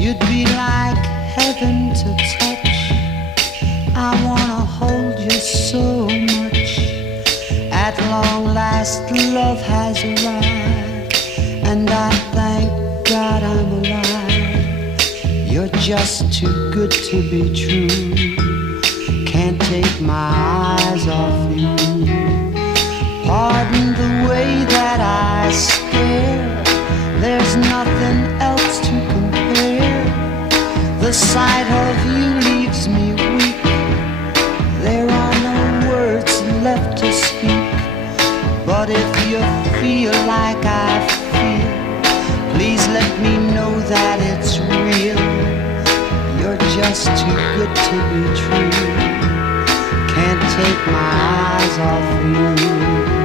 You'd be like heaven to touch. I wanna hold you so much. At long last, love has arrived, and I thank God I'm alive. You're just too good to be true. Can't take my eyes off you. Pardon the way that I stare. There's nothing else to compare. The sight of you leaves me weak. There are no words left to speak. But if you feel like I feel, please let me know that it's real. You're just too good to be true. Can't take my eyes off you.